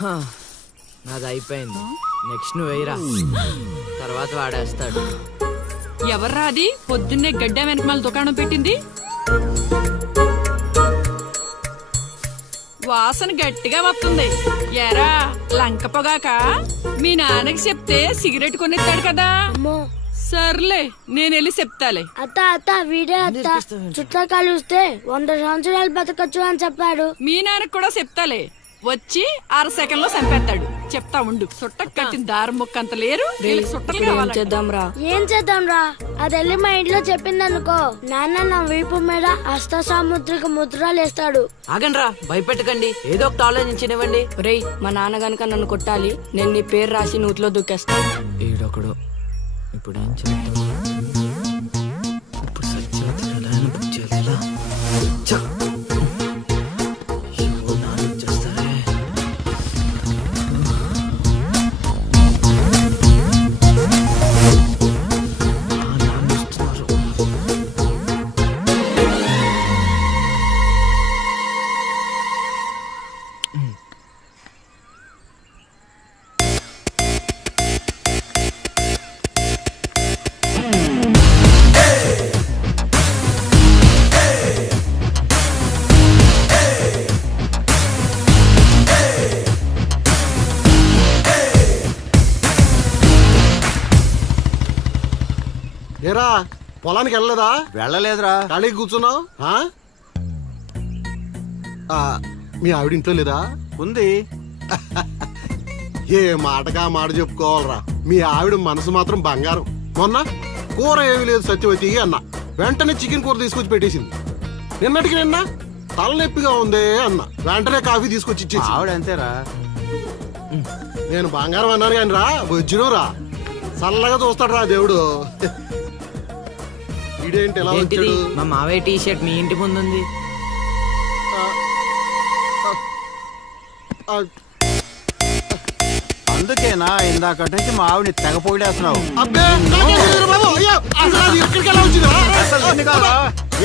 నాది అయిపోయింది. నెక్స్ట్ నువ్వు వేయరా, తర్వాత వాడేస్తాడు. ఎవర్రా అది పొద్దున్నే గడ్డ వెనకమాల దుకాణం పెట్టింది? వాసన గట్టిగా వస్తుంది. ఎరా లంక పొగాక? మీ నాన్నకి చెప్తే సిగరెట్ కొనిస్తాడు కదా. సర్లే నేను వెళ్ళి చెప్తాలే. అత్త అత్త వీడే అత్త చుట్టూ కలిస్తే 100 సంవత్సరాలు బతకచ్చు అని చెప్పాడు. మీ నాన్నకు కూడా చెప్తాలే, వచ్చి 6 సెకండ్లో చంపేస్తాడు. చెప్తా ఉండు. సుట్ట కట్టిన దారం ముక్క అంత లేరు. ఏం చేద్దాం రా? అది వెళ్ళి మా ఇంట్లో చెప్పింది అనుకో, నాన్న నా వీపు మీద హస్త సాముద్రిక ముద్రలు వేస్తాడు. ఆగండి రా, భయపెట్టకండి, ఏదో ఒకటి ఆలోచించనివ్వండి. రేయ్, మా నాన్న గనక నన్ను కొట్టాలి, నేను నీ పేరు రాసి నూతిలో దూకేస్తాను. ఈడొకడు. ఇప్పుడు ఏం చేద్దాం? ఇప్పుడు సత్యవతి ఎలా బుక్ చేయాలి? ఏరా పొలానికి వెళ్ళలేదా? వెళ్ళలేదురా. ఖాళీకి కూర్చున్నావు? మీ ఆవిడ ఇంట్లో లేదా? ఉంది. ఏ మాటగా మాట చెప్పుకోవాలరా, మీ ఆవిడ మనసు మాత్రం బంగారం. మొన్న కూర ఏమి లేదు సత్యవతి అన్న, వెంటనే చికెన్ కూర తీసుకొచ్చి పెట్టేసింది. నిన్నటికి నిన్న తలనొప్పిగా ఉంది అన్న, వెంటనే కాఫీ తీసుకొచ్చి ఇచ్చేసి. ఆవిడ అంతేరా. నేను బంగారం అన్నాను కానీ రా వచ్చిను రా, చల్లగా చూస్తాడు రా దేవుడు. ఇదేంటి ఎలా వచ్చాడు? మా మావయ్య టీ షర్ట్ మీ ఇంటి ముందు ఉంది. అందుకేనా ఇందాక నుంచి మా ఆవిడని తెగ పొగిడేస్తున్నావు?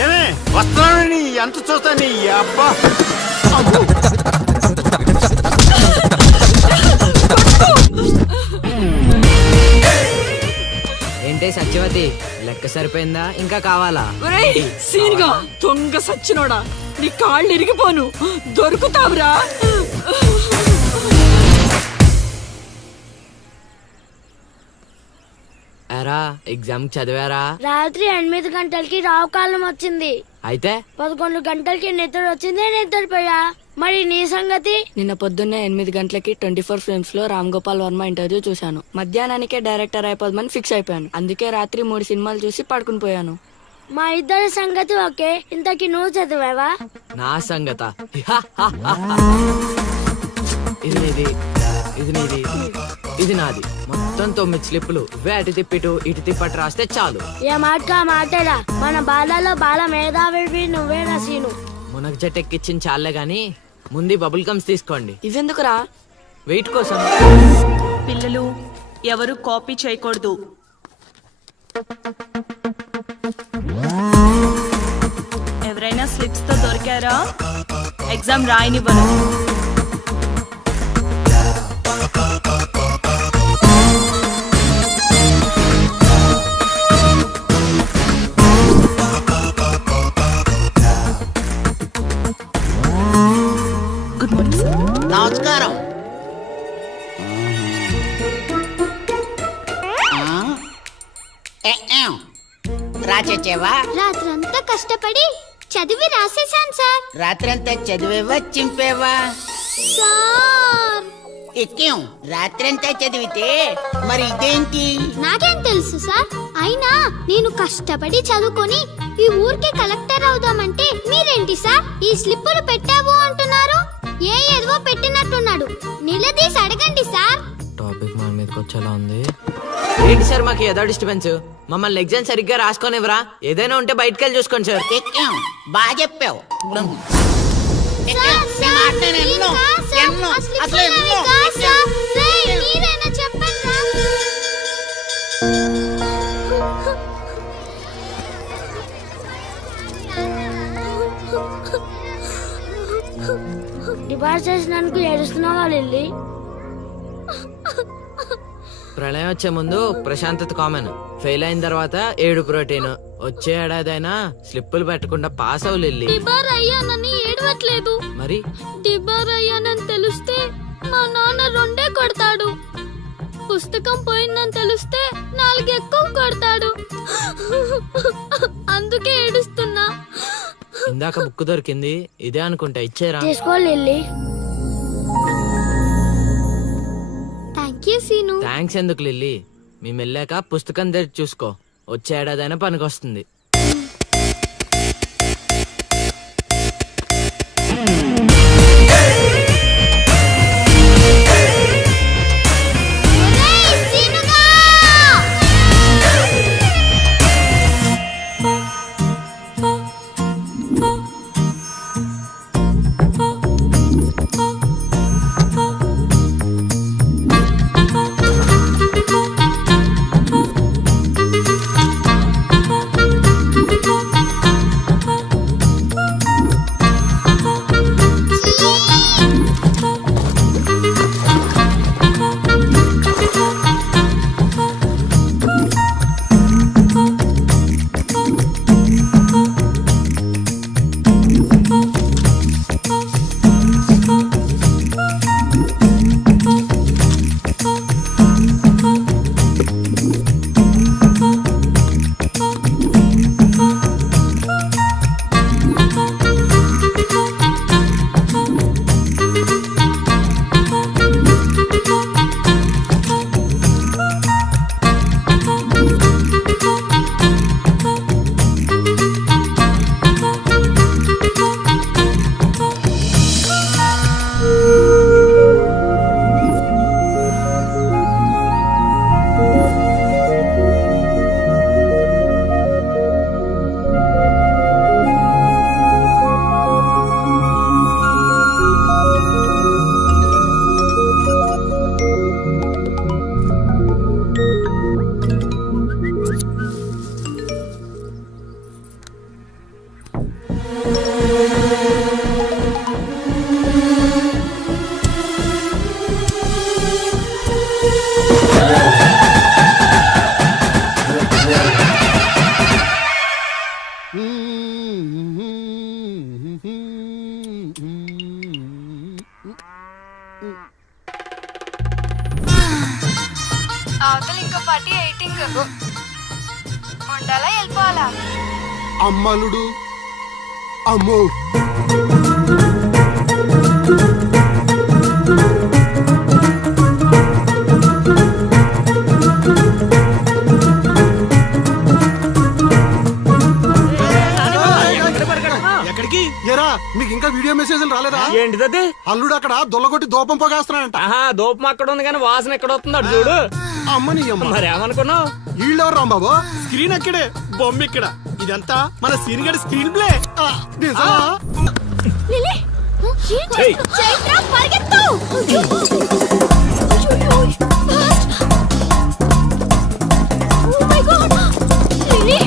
ఏమే వస్తున్నాను, ఎంత చూస్తాను నీ అబ్బా. ఏంటే సత్యవతి, లెక్క సరిపోయిందా? ఇంకా కావాలా? సీన్గా దొంగ సచ్చినోడా, నీ కాళ్ళు ఇరిగిపోను, దొరుకుతావురా. ఎరా ఎగ్జామ్ చదివారా? రాత్రి 8 గంటలకి రావు కాలం వచ్చింది. అయితే 11 గంటలకి నిద్ర వచ్చింది, నిద్రపోయా. మరి నీ సంగతి? నిన్న పొద్దున్నే 8 గంటలకి 24 ఫిల్మ్స్ లో రామ్ గోపాల్ వర్మ ఇంటర్వ్యూ చూశాను. మధ్యాహ్నానికే డైరెక్టర్ అయిపోదామని ఫిక్స్ అయిపోయాను. అందుకే రాత్రి 3 సినిమాలు చూసి పడుకుని పోయాను. మా ఇద్దరి సంగతి ఓకే. ఇంతకి నువ్వు చదివావా? నా సంగత ఇది నీది, ఇది నీది, ఇది నాది. మొత్తం 9 స్లిప్పులు. ఇవే అటు తిప్పిటు ఇటు తిప్పటి రాస్తే చాలు. ఏ మాటగా మాటేరా, మన బాలలో బాల మేధావి నువ్వే రసీను. మునగ జట్ ఎక్కిచ్చిన చాలే గాని ముందు బబుల్ గమ్స్ తీసుకోండి. ఇవెందుకురా? వెయిట్ కోసం. పిల్లలు ఎవరు కాపీ చేయకూడదు. ఎవరైనా స్లిప్స్ తో దొరికారా? ఎగ్జామ్ రాయనివ్వను. Good morning sir. నమస్కారం. రాచేవా? రాత్రంతా కష్టపడి చదివి రాసేసాను సార్. రాత్రంతా చదివేవా చింపేవా? సార్ ఎక్కేం రాత్రంతా చదివితే మరి ఇదేంటి? నాకేం తెలుసు సార్. అయినా నేను కష్టపడి చదువుకొని ఈ ఊరికి కలెక్టర్ అవుదామంటే మీరేంటి సార్ ఈ స్లిప్పులు పెట్టావు అంటున్నారు? ఏ ఏదో పెట్టినట్టున్నాడు. నిలదీసి అడగండి సార్. టాపిక్ మన మీదకి వచ్చేలా ఉంది. ఏంటి సార్ మాకు ఏదో డిస్టర్బెన్స్? మమ్మల్ని ఎగ్జామ్ సరిగ్గా రాసుకొనివ్వరా? ఏదైనా ఉంటే బయటకు వెళ్ళి చూసుకోండి సార్. ఎక్కేం బాగా చెప్పావు. డిబార్ చేసినందుకు ఏడుస్తున్నావా లిల్లీ? ప్రళయం వచ్చే ముందు ప్రశాంతత కామన్, ఫెయిల్ అయిన తర్వాత ఏడు ప్రోటీన్. వచ్చే ఏడాదైనా స్లిప్పులు పెట్టకుండా పాస్ అవ్వు లిల్లీ. డిబార్ అయ్యానని ఏడవట్లేదు. మరి డిబార్ అయ్యానని తెలిస్తే మా నాన్న 2 కొడతాడు. పుస్తకం పోయిందని తెలిస్తే 4 ఎక్కువ కొడతాడు. అందుకే ఏడుస్తున్నా. ఇందాక బుక్ దొరికింది, ఇదే అనుకుంటా, ఇచ్చేరా. తీసుకో Lily. Thank you Seenu. Thanks ఎందుకు లిల్లీ, మేము వెళ్ళాక పుస్తకం తెరిచి చూసుకో, వచ్చే ఏడాదైనా పనికొస్తుంది. ఒరేయ్ సీనుగా! అవతల ఇంకో పార్టీ 18 ఉండాలా వెళ్ళిపోవాలా? అమ్మలుడు అమ్మో. ఎక్కడికి? ఏరా నీకు ఇంకా వీడియో మెసేజ్లు రాలేదా? ఏంటిదది? అల్లుడు అక్కడ దొల్లగొట్టి దూపం పొగేస్తున్నాడంట. ఆహా, దూపం అక్కడ ఉంది కానీ వాసన ఎక్కడ వస్తుంది అటు చూడు. అమ్మని అమ్మ, మరేమనుకున్నావు? వీళ్ళెవరు రాంబాబు? స్క్రీన్ అక్కడే, బొమ్మ ఇక్కడ. ఇదంతా మన సీన్ గడి స్క్రీన్ ప్లే. నిజమా? లిల్లీ ఏం ఏయ్. చేస్తున్నావ్? చైత్ర పరిగెత్తు! Oh my God! లిల్లీ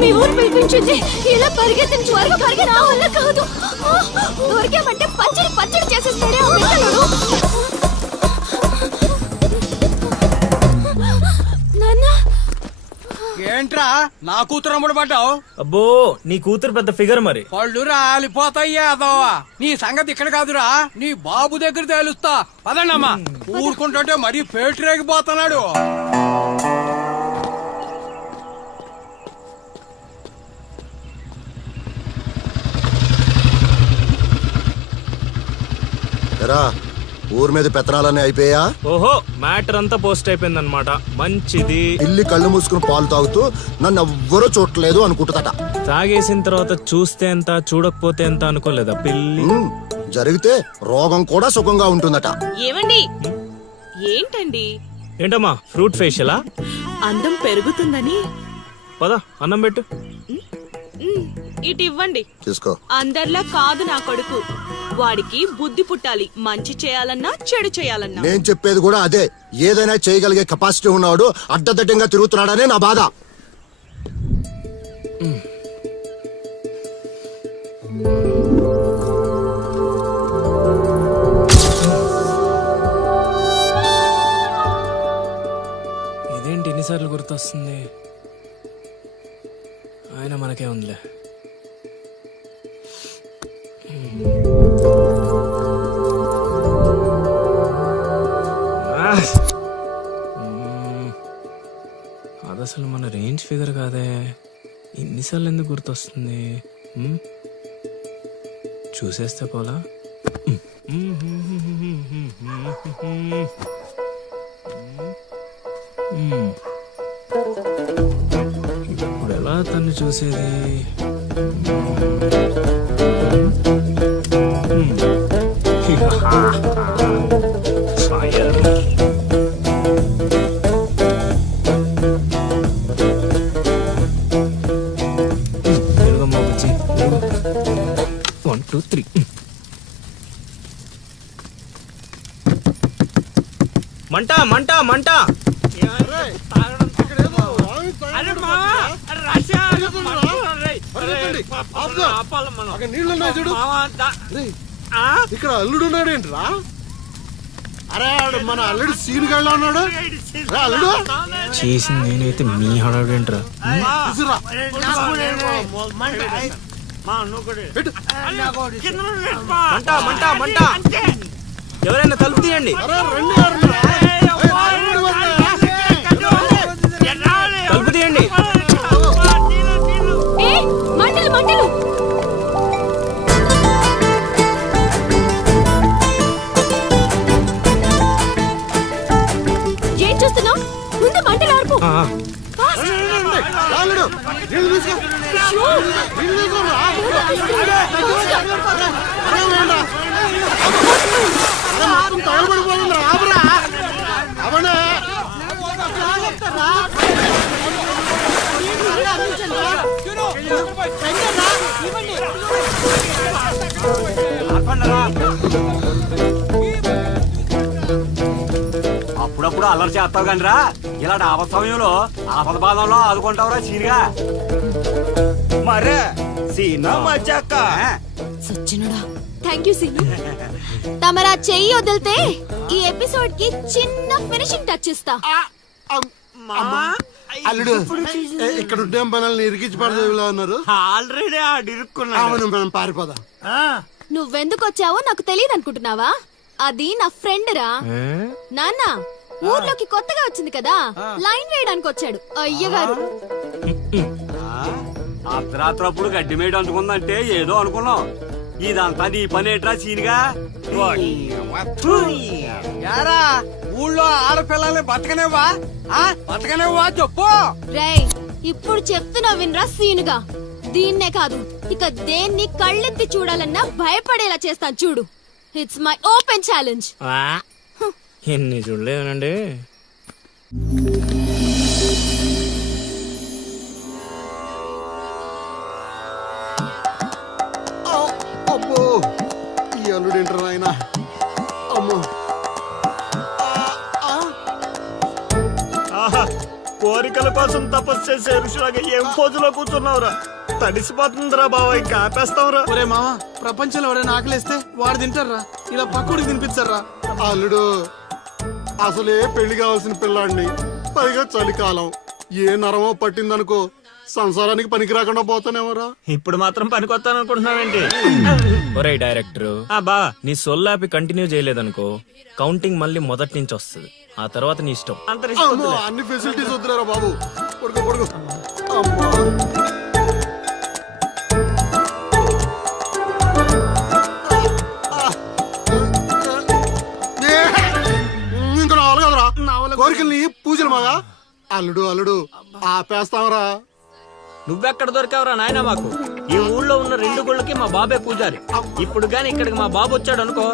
మీ ఊరు పిలిపించింది. ఇలా పరిగెత్తిన త్వరగా పరిగె నా వల్ల కాదు. దొరికామంటే పచ్చడి పచ్చడి చేసేస్తాడే ఆ పిల్లలు. నాన్న ఏంట్రా నా కూతురు అమ్ముడు పడ్డావు? అబ్బో, నీ కూతురు పెద్ద ఫిగర్ మరి. పళ్ళు రాలిపోతాయ్యా అదోవా. నీ సంగతి ఇక్కడ కాదురా, నీ బాబు దగ్గర తేలుస్తా. పదండమ్మా. ఊరుకుంటుంటే మరీ పేటరేగిపోతున్నాడు. ఊరి మీద పెత్తనాలన్నీ అయిపోయా? ఓహో, మ్యాటర్ అంతా పోస్ట్ అయిపోయింది అనమాట. మంచిది. ఇల్లి కళ్ళు మూసుకుని పాలు తాగుతూ నన్ను ఎవ్వరూ చూడలేదు అనుకుంటుందట. తాగేసిన తర్వాత చూస్తే ఎంత, చూడకపోతే ఎంత అనుకోలేదా పిల్లి? జరిగితే రోగం కూడా సుఖంగా ఉంటుందట. ఏమండి ఏంటండి ఏంటమ్మా ఫ్రూట్ ఫేషియలా? అందం పెరుగుతుందని. పద అన్నం పెట్టు. ఇటు ఇవ్వండి. తీసుకో. అందరిలా కాదు నా కొడుకు. వాడికి బుద్ధి పుట్టాలి. మంచి చేయాలన్నా చెడు చేయాలన్నా. నేను చెప్పేది కూడా అదే. ఏదైనా చేయగలిగే కెపాసిటీ ఉన్నవాడు అడ్డదడ్డంగా తిరుగుతున్నాడనే నా బాధ. ఇదేంటి ఎన్నిసార్లు గుర్తొస్తుంది? ఆయన మనకే ఉందిలే. అది అసలు మన రేంజ్ ఫిగర్ కాదే. ఎన్నిసార్లు ఎందుకు గుర్తొస్తుంది? చూసేస్తే పోలా. ఇప్పుడు ఎలా తను చూసేది? ఫైర్. తెలుగమ్మా బుజ్జి. 1 2 3. మంట మంట మంట. నీళ్ళున్నాయి చూడు. ఇక్కడ అల్లుడు ఉన్నాడేంట్రా? అరే ఆడు మన అల్లుడు సీన్ గళ్ళ ఉన్నాడు. అల్లుడు చేసింది నేనైతే మీ హడావిడేంట్రా? తీసుకురా. మంట మంట మంట. ఎవరైనా తలుపు తీయండి. అరే రండి ఎవరున్నారా? తలుపు తీయండి. మంటలు మంటలు. ఏం చూస్తున్నావు? ముందు మంటలు ఆర్పు. అల్లుడు నీళ్ళు తీసుకో. నీళ్ళు తీసుకోరా. అరే వేండా. అరే మొత్తం తగలబడిపోతుంది. రాబరా అవనే. అప్పుడప్పుడు అల్లరి చేస్తావు కానీ రా, ఇలాంటి ఆపద సమయంలో ఆపద బాధంలో ఆదుకుంటావురా సీనిగా. మరే సీనా మజాక. సచ్చినుడా. Thank you Seenu. తమరా చెయ్యి వదిలితే ఈ ఎపిసోడ్ కి చిన్న ఫినిషింగ్ టచ్ ఇస్తా. అల్లుడు ఇక్కడ ఉంటే మనల్ని ఇరికించి పడదేవిలా ఉన్నారు. ఆల్రెడీ ఆడిరుక్కున్నా. అవును మనం పారిపోదాం. నువ్వెందుకు వచ్చావో నాకు తెలియదు అనుకుంటున్నావా? అది నా ఫ్రెండ్ రా. నాన్న ఊర్లోకి కొత్తగా వచ్చింది కదా, లైన్ వేయడానికి వచ్చాడు అయ్యగారు. అర్ధరాత్రప్పుడు గడ్డి మేడ అందుకుందంటే ఏదో అనుకున్నాం. ఇదంతా నీ పని ఏట్రా సీనిగా? యారా ఊళ్ళో ఆడపిల్లల్ని బతకనేవా? బతకనేవా చెప్పు. రేయ్ ఇప్పుడు చెప్తున్నా వినరా సీనుగా. దీన్నే కాదు ఇక దేన్ని కళ్ళెత్తి చూడాలన్నా భయపడేలా చేస్తాను చూడు. It's my open challenge. ఎన్ని చూడలేదనండి. అమ్మో ఈ అల్లుడు ఏంటారు ఆయన. అమ్మో కోరికల కోసం తపస్సు చేసే ఋషులాగా ఏం పోజులో కూర్చున్నావురా? తడిసిపోతుందిరా బావ, ఇంకా ఆపేస్తావురా. ఒరే మామ, ప్రపంచంలో ఎవరైనా ఆకలిస్తే వాడు తింటారా? ఇలా పక్కడికి తినిపించారా? అల్లుడు అసలే పెళ్లి కావాల్సిన పిల్లాడిని, పైగా చలికాలం. ఏ నరమో పట్టిందనుకో సంసారానికి పనికి రాకుండా పోతానేమోరా. ఇప్పుడు మాత్రం పనికొత్తాను అనుకుంటున్నావేంటి? ఒరే డైరెక్టర్, బా నీ సొల్లాపి కంటిన్యూ చేయలేదనుకో కౌంటింగ్ మళ్ళీ మొదటి నుంచి వస్తుంది. ఆ తర్వాత నీ ఇష్టం. అమ్మో, అన్ని ఫెసిలిటీస్ వద్దులేరా బాబు. పడుకో పడుకో. అమ్మా ఇంకా రావాలి కదరా కోరికల్ని పూజలు మగా. అల్లుడు అల్లుడు ఆపేస్తావరా. నువ్వెక్కడ దొరికావురా నాయనా మాకు? ఈ ఊళ్ళో ఉన్న 2 గుళ్ళకి మా బాబే పూజారి. ఇప్పుడు గాని ఇక్కడికి మా బాబు వచ్చాడు అనుకో,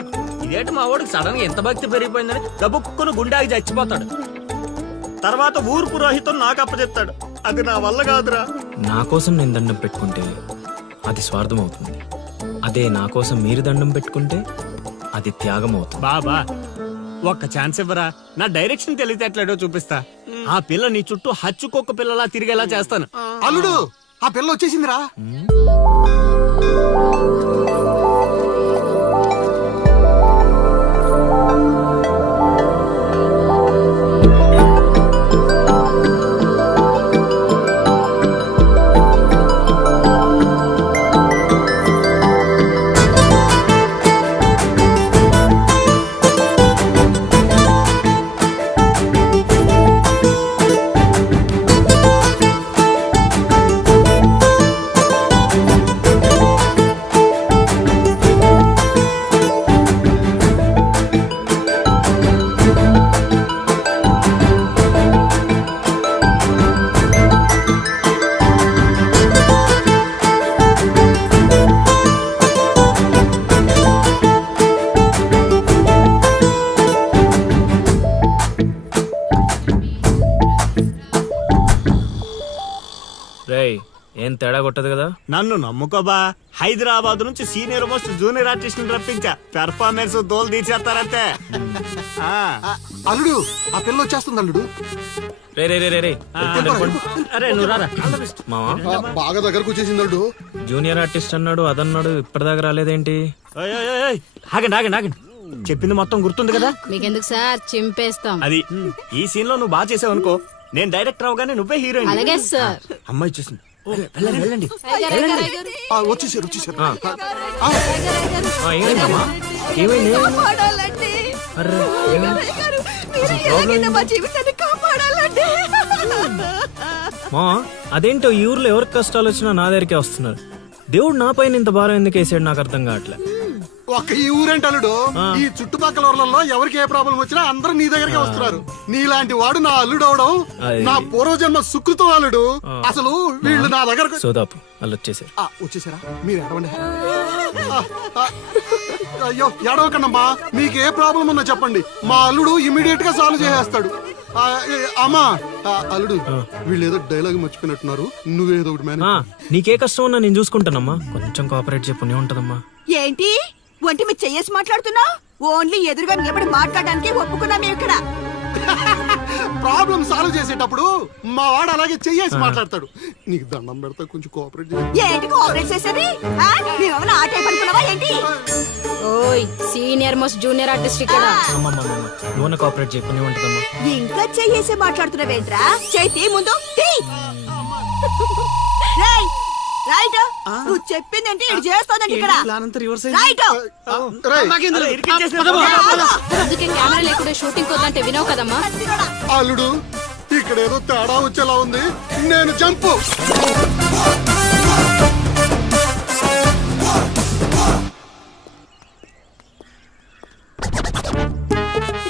ఇదేంటి మా వాడికి సడన్ గా ఎంత భక్తి పెరిగిపోయిందని గబుక్కును గుండాకి చచ్చిపోతాడు. తర్వాత ఊరు పురోహితం నాకు అప్పచెప్తాడు. అది నా వల్ల కాదురా. నా కోసం నేను దండం పెట్టుకుంటే అది స్వార్థం అవుతుంది. అదే నా కోసం మీరు దండం పెట్టుకుంటే అది త్యాగం అవుతుంది. బాబా ఒక్క ఛాన్స్ ఇవ్వరా, నా డైరెక్షన్ తెలివితేటలేడో చూపిస్తా. ఆ పిల్ల నీ చుట్టూ హచ్చుకొక్క పిల్లలా తిరిగేలా చేస్తాను. అల్లుడు ఆ పిల్ల వచ్చేసిందిరా. రేయ్, ఏం తేడా కొట్టదు కదా? నన్ను నమ్ముకోబా, హైదరాబాద్ నుంచి సీనియర్ మోస్ట్ జూనియర్ ఆర్టిస్ట్ రప్పించా. పెర్ఫార్మెన్స్ దోలు తీర్చేస్తారంతే. అల్లుడు ఆ పిల్ల వచ్చేస్తుంది అల్లుడు. రే రే రే రే రే. అరే నువ్వు రారా. మావా బాగా దగ్గరకు వచ్చేసింది అల్లుడు. జూనియర్ ఆర్టిస్ట్ అన్నాడు, అదన్నాడు, ఇప్పటిదాకా రాలేదేంటి? ఓయ్, ఓయ్, ఓయ్, ఆగండి ఆగండి ఆగండి. చెప్పింది మొత్తం గుర్తుంది కదా? మీకెందుకు సార్, చింపేస్తాం. అది ఈ సీన్ లో నువ్వు బాగా చేసావు అనుకో, నేను డైరెక్టర్ అవగానే నువ్వే హీరోయిన్. అలాగే సార్. అమ్మాయి చూసింది. వెళ్ళండి వెళ్ళండి. వచ్చేసారు వచ్చేసారు. ఏమైందమ్మా? ఏమైంది? అర్రే, ఏమైంది? మా అదేంటో ఈ ఊర్లో ఎవరికి కష్టాలు వచ్చినా నా దగ్గరికే వస్తున్నారు. దేవుడు నా పైన ఇంత భారం ఎందుకు వేసాడు నాకు అర్థం కావట్లే. ఒక్క ఈ ఊరేంటి అల్లుడు, ఈ చుట్టుపక్కల ఊర్లలో ఎవరికి ఏ ప్రాబ్లం వచ్చినా అందరూ నీ దగ్గరికి వస్తున్నారు. నీలాంటి వాడు నా అల్లుడు అవడం నా పూర్వజన్మ సుకృతం అల్లుడు. అసలు వీళ్ళు నా దగ్గర సోదాపు వాళ్ళు వచ్చేసారు. వచ్చేసారా? మీరు ఎడవండి. అయ్యో ఎడవకండమ్మా, మీకు ఏ ప్రాబ్లం ఉన్నా చెప్పండి, మా అల్లుడు ఇమీడియట్ గా సాల్వ్ చేసేస్తాడు. అమ్మా అల్లుడు, వీళ్ళు ఏదో డైలాగ్ మర్చిపోయినట్టున్నారు, నువ్వేదో ఒకటి మేనేజ్. నీకే కష్టం ఉన్నా నేను చూసుకుంటానమ్మా. కొంచెం కోఆపరేట్ చెప్పు ఉంటదమ్మా. ఏంటి ఒంటి మీద చెయ్యేసి మాట్లాడుతున్నావు? ఓన్లీ ఎదురుగా నిలబడి మాట్లాడడానికి ఒప్పుకున్నాం ఇక్కడ. ప్రాబ్లం సాల్వ్ చేసేటప్పుడు మా వాడు అలాగే చెయ్యేసి మాట్లాడతాడు. నీకు దండం పెడతా, కొంచెం కోఆపరేట్ చేయి. ఏంటి కోఆపరేట్ చేసేది? మేమేమైనా ఆ టైప్ అనుకున్నావా ఏంటి? ఓయ్, సీనియర్ మోస్ట్ జూనియర్ ఆర్టిస్ట్ ఇక్కడ. నువ్వు కోఆపరేట్ చెప్పు ఉంటదమ్మా. ఇంకా చెయ్యేసి మాట్లాడుతున్నావేంట్రా? చేతి ముందు తీ. రేయ్, రైట్. నువ్వు చెప్పిందంటే ఇది చేస్తోందండి ఇక్కడ. రైట్. అందుకే కెమెరా లేకుండా షూటింగ్ కొద్దంటే వినవు కదమ్మా. అల్లుడు ఇక్కడ ఏదో తేడా వచ్చేలా ఉంది, నేను జంపు.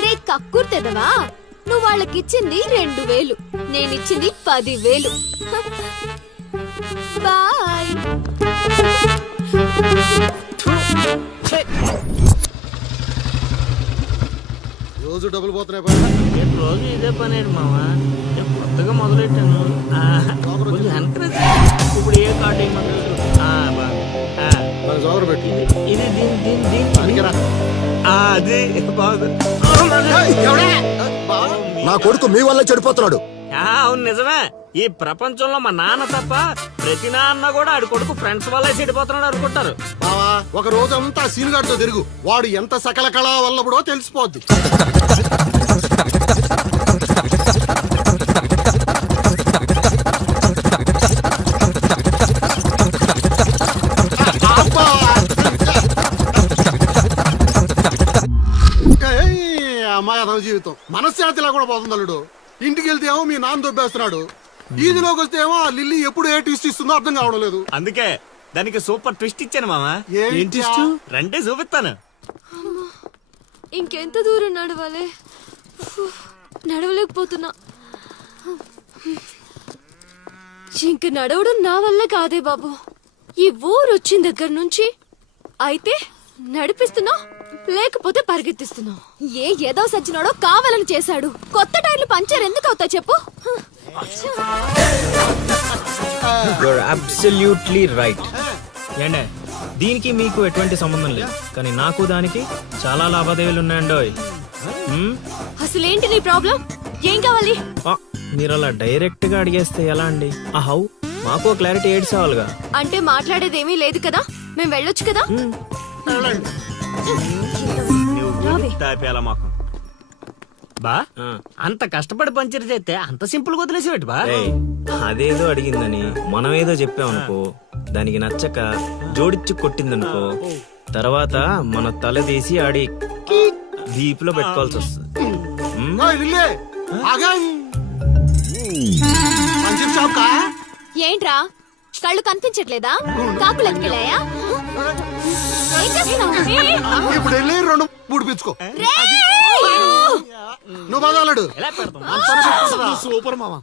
రే కక్కుర్తెదవా, నువ్వు వాళ్ళకిచ్చింది 2000, నేనిచ్చింది 10,000. బాయ్. రోజు డబ్బులు పోతున్నాయి. రోజు ఇదే పని మావా, కొత్తగా మొదలెట్టాను. ఇప్పుడు ఏ కార్డు జోరు పెట్టి ఇది నా కొడుకు మీ వల్ల చెడిపోతున్నాడు. అవును నిజమే. ఈ ప్రపంచంలో మా నాన్న తప్ప ప్రతి నాన్న కూడా ఆడి కొడుకు ఫ్రెండ్స్ వల్లే చెడిపోతున్నాడు అనుకుంటారు. బావా ఒక రోజంతా సీన్ గారితో తిరుగు, వాడు ఎంత సకల కళా వల్లబడో తెలిసిపోద్ది. అమ్మాయి అతని జీవితం మనశ్శాంతిలా కూడా పోతుంది అల్లుడు. ఇంటికి వెళ్తే ఏమో మీ నాన్న దొబ్బేస్తున్నాడు, ఈదిలోకి వస్తే ఏమో ఆ లిల్లీ ఎప్పుడు ఏ ట్విస్ట్ ఇస్తుందో అర్థం కావడం లేదు. అందుకే దానికి సూపర్ ట్విస్ట్ ఇచ్చాను మామా. రండి చూపిస్తాను. ఇంకెంత దూరం నడవాలి? నడవలేకపోతున్నా. ఇంక నడవడం నా వల్ల కాదే బాబు. ఈ ఊరు వచ్చిన దగ్గర నుంచి అయితే నడిపిస్తున్నా, లేకపోతే పరిగెత్తిస్తున్నావు. ఏదో సచ్చినాడో కావాలని చేశాడు. కొత్త టైర్లు పంచర్ ఎందుకు అవుతా చెప్పు. Absolutely right. ఏండే దీనికి మీకు ఎటువంటి సంబంధం లేదు, కానీ నాకు దానికి చాలా లావాదేవీలు ఉన్నాయండోయ్. అసలేంటి నీ ప్రాబ్లం? ఏం కావాలి? మీరు అలా డైరెక్ట్ గా అడిగేస్తే ఎలా అండి? ఆ హౌ మాకు క్లారిటీ ఏడ్స్ కావాలిగా. అంటే మాట్లాడేదేమీ లేదు కదా, మేము వెళ్ళొచ్చు కదా. తాపేలా మాకు బా అంత కష్టపడి పంచర్ చేస్తే అంత సింపుల్ గా వదిలేసేవాటి బా. ఏయ్, అదేదో అడిగిందని మనం ఏదో చెప్పామనుకో, దానికి నచ్చక జోడిచ్చి కొట్టిందనుకో, తర్వాత మన తల తీసి ఆడి దీపులో పెట్టుకోవాల్సి వస్తుంది. ఏంట్రా కళ్ళు కనిపించట్లేదా? కాకులు ఎత్తుకెళ్ళాయా? ఏం చేస్తున్నావ్? ఇప్పుడు వెళ్ళి 2 పుడిపించుకో. నువ్వు బదాలడు సూపర్ మామ.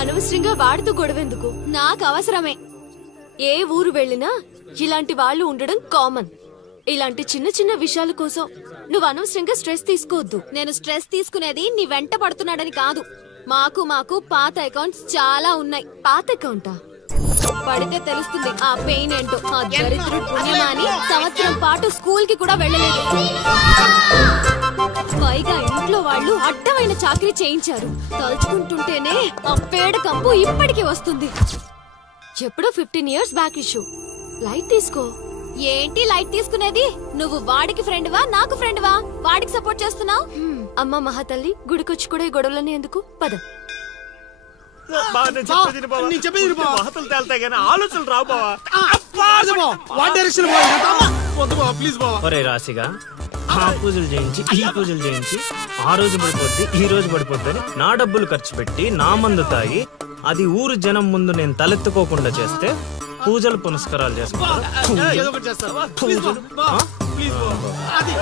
అనవసరంగా వాడితో గొడవెందుకు? నాకు అవసరమే. ఏ ఊరు వెళ్ళినా ఇలాంటి వాళ్ళు ఉండడం కామన్. ఇలాంటి చిన్న చిన్న విషయాల కోసం నువ్వు అనవసరంగా స్ట్రెస్ తీసుకోవద్దు. నేను స్ట్రెస్ తీసుకునేది నీ వెంట పడుతున్నాడని కాదు. మాకు పాత అకౌంట్స్ చాలా ఉన్నాయి. పాత అకౌంటా? పడితే తెలుస్తుంది ఆ పెయిన్ ఏంటో. ఆ దరిద్రుడు పుణ్యమాని సంవత్సరం పాటు స్కూల్ కి కూడా వెళ్ళలేదు. పైగా ఇంట్లో వాళ్ళు అడ్డమైన చాకరీ చేయించారు. తలుచుకుంటుంటేనే ఆ పేడ కంపు ఇప్పటికీ వస్తుంది. ఎప్పుడో 15 years బ్యాక్ ఇష్యూ. లైట్ తీసుకో. ఏంటి లైట్ తీసుకునేది? నువ్వు వాడికి ఫ్రెండ్వా నాకు ఫ్రెండ్వా? వాడికి సపోర్ట్ చేస్తున్నావు. అమ్మ మహాతల్లి, గుడికొచ్చి కూడా ఈ గొడవలన్నీ ఎందుకు? పద. మహతలు తేల్తాయి కానీ ఆలోచనలు రావు బావా. ప్లీజ్ బావా. ఒరే రాశిగా ఆ పూజలు చేయించి ఈ పూజలు చేయించి ఆ రోజు పడిపోద్ది ఈ రోజు పడిపోద్ది అని నా డబ్బులు ఖర్చు పెట్టి నా మందు తాగి అది ఊరు జనం ముందు నేను తలెత్తుకోకుండా చేస్తే పూజలు పునస్కారాలు చేసుకుంటారు.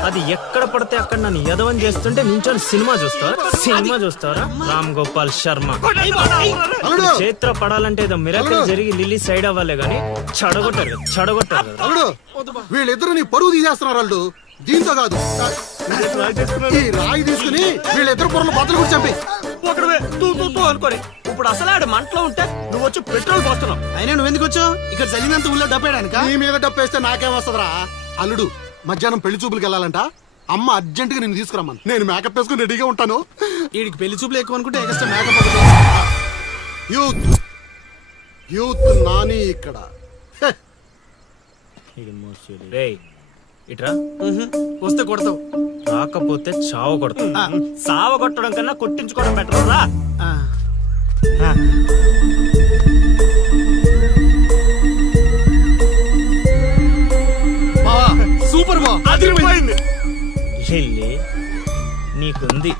అది ఎక్కడ పడితే అక్కడ నన్ను యదవం చేస్తుంటే నించొని సినిమా చూస్తారా? రామ్ గోపాల్ శర్మ చేత్ర పడాలంటే ఏదో మిరాకిల్ జరిగి లిల్లీ సైడ్ అవ్వాలే గానీ చెడగొట్టారు. వీళ్ళిద్దరు నీ పరువు తీసేస్తున్నారు. వాళ్ళు దీంతో కాదు, ఈ రాయి తీసుకుని వీళ్ళిద్దరు పొరలు బద్దలు కూడా చంపి అనుకోని ఇప్పుడు అసలు ఆడు మంటలో ఉంటే నువ్వు వచ్చి పెట్రోల్ పోస్తున్నావు. అయినా నువ్వెందుకు వచ్చావు? ఇక్కడ చల్లినంత ఊళ్ళో డబ్బేయడానికా? నీ మీద డబ్బేస్తే నాకేమొస్తుందిరా? అల్లుడు మధ్యాహ్నం పెళ్లి చూపులకు వెళ్ళాలంట. అమ్మ అర్జెంట్ గా నేను తీసుకురమ్మను. నేను మేకప్ వేసుకుని రెడీగా ఉంటాను. వీడికి పెళ్లి చూపులు ఎక్కువ అనుకుంటే ఎక్స్ట్రా మేకప్. యూత్ నాని ఇక్కడ. ఇట్రా, వస్తే కొడతావు, రాకపోతే చావ కొడతావు. సావ కొట్టడం కన్నా కొట్టించుకోవడం బెటర్ రా. సూపర్ బా, అదిరిపోయింది. నీకుంది.